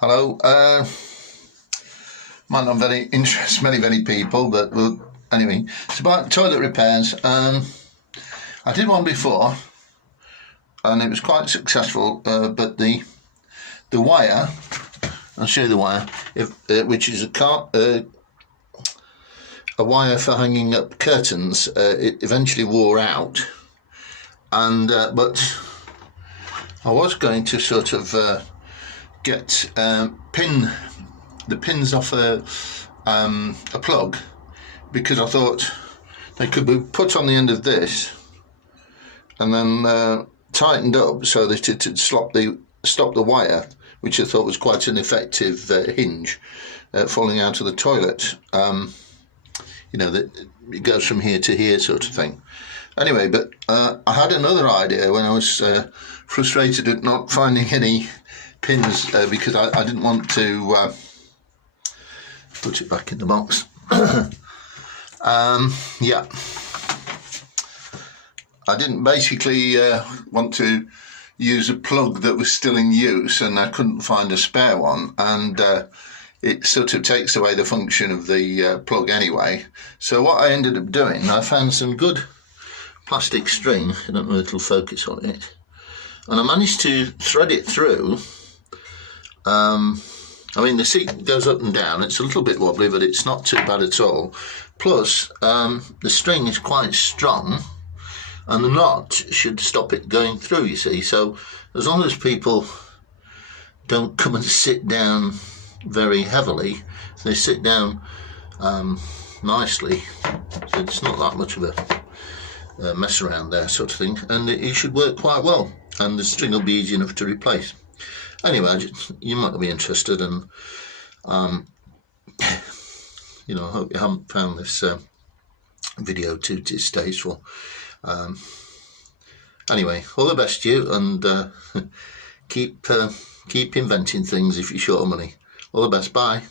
Hello. Might not very interest many people, but anyway, it's about toilet repairs. I did one before, and it was quite successful. But the wire, I'll show you the wire, which is a wire for hanging up curtains. It eventually wore out, and but I was going to sort of get the pins off a plug, because I thought they could be put on the end of this and then tightened up so that it would stop the wire, which I thought was quite an effective hinge falling out of the toilet. You know, that it goes from here to here sort of thing. Anyway, but I had another idea when I was frustrated at not finding any pins, because I didn't want to put it back in the box. Yeah, I didn't basically want to use a plug that was still in use, and I couldn't find a spare one, and it sort of takes away the function of the plug anyway. So what I ended up doing, I found some good plastic string. I don't know if it'll focus on it, and I managed to thread it through. I mean, the seat goes up and down. It's a little bit wobbly, but it's not too bad at all. Plus, the string is quite strong, and the knot should stop it going through, you see. So as long as people don't come and sit down very heavily, they sit down nicely, so it's not that much of a mess around there sort of thing, and it should work quite well, and the string will be easy enough to replace. Anyway, you might be interested, and you know, I hope you haven't found this video too distasteful. Anyway, all the best to you, and keep inventing things if you're short of money. All the best. Bye.